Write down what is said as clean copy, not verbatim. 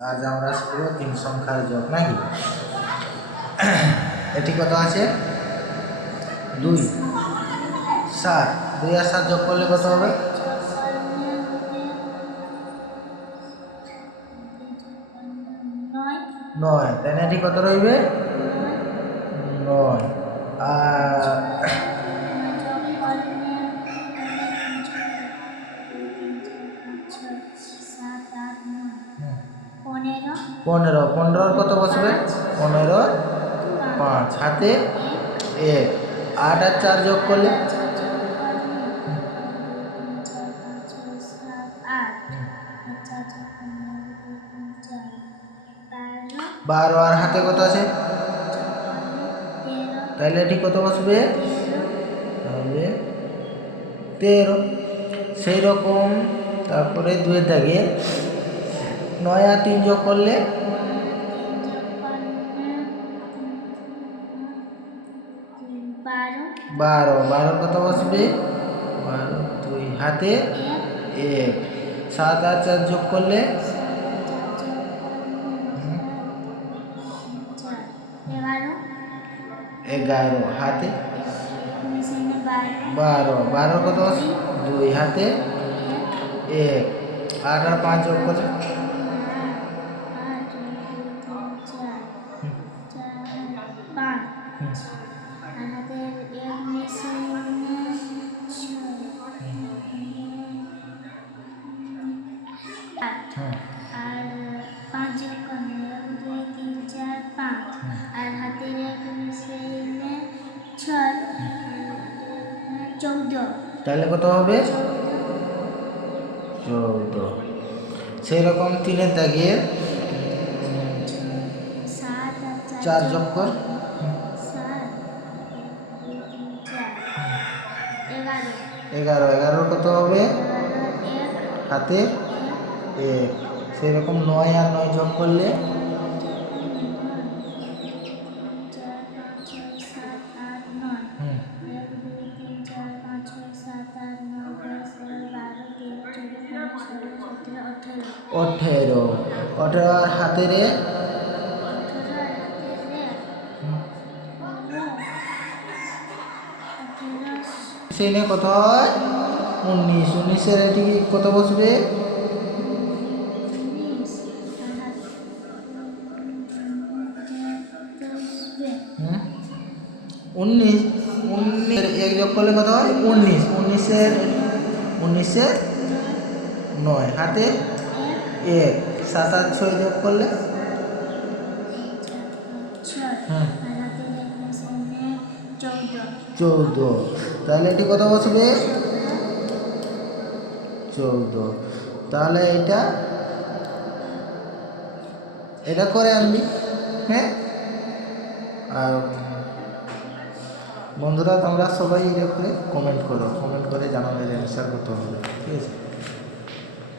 আজ আমরা শিখব তিন সংখ্যার যোগ নাকি। এটি কত আছে? 2 7। 2 আর 7 যোগ করলে কত হবে? 9। তাহলে এটি কত রইবে? 9। আর 15। 15 কত বসবে? 15 5 হাতে 1। 8 আর 4 যোগ করলে 12। আর হাতে কত আছে? তাহলে এটি কত বসবে? তাহলে 13। সেই রকম তারপরে 2 এর দাগে 9 আর 3 যোগ করলে 12। 12 কত বসবে? 12 2 হাতে 1। 7 আর 4 যোগ করলে 11 হাতে 12। 12 কত? 2 হাতে 1। 8 আর 5 যোগ করলে 14। তাহলে কত হবে? 14। সেই রকম 3 এর দাগে 4 যোগ কর 11। 11 কত হবে? হাতে 1। সেই রকম 9 আর 9 যোগ করলে 18। 18 আর হাতের সেনে কত হয়? 19। 19 এর এটি কত বসবে? 19। 19 1 যোগ করলে কত হয়? 19। 19 এর 9 হাতে 1। 7 আর 6 যোগ করলে 14। তাহলে এটি কত বসবে? 14। তাহলে এটা করে আনবি। হ্যাঁ, আর বন্ধুরা তোমরা সবাই এটা করে কমেন্ট করো, কমেন্ট করে জানাবে, অ্যান্সার করতে হবে। ঠিক আছে।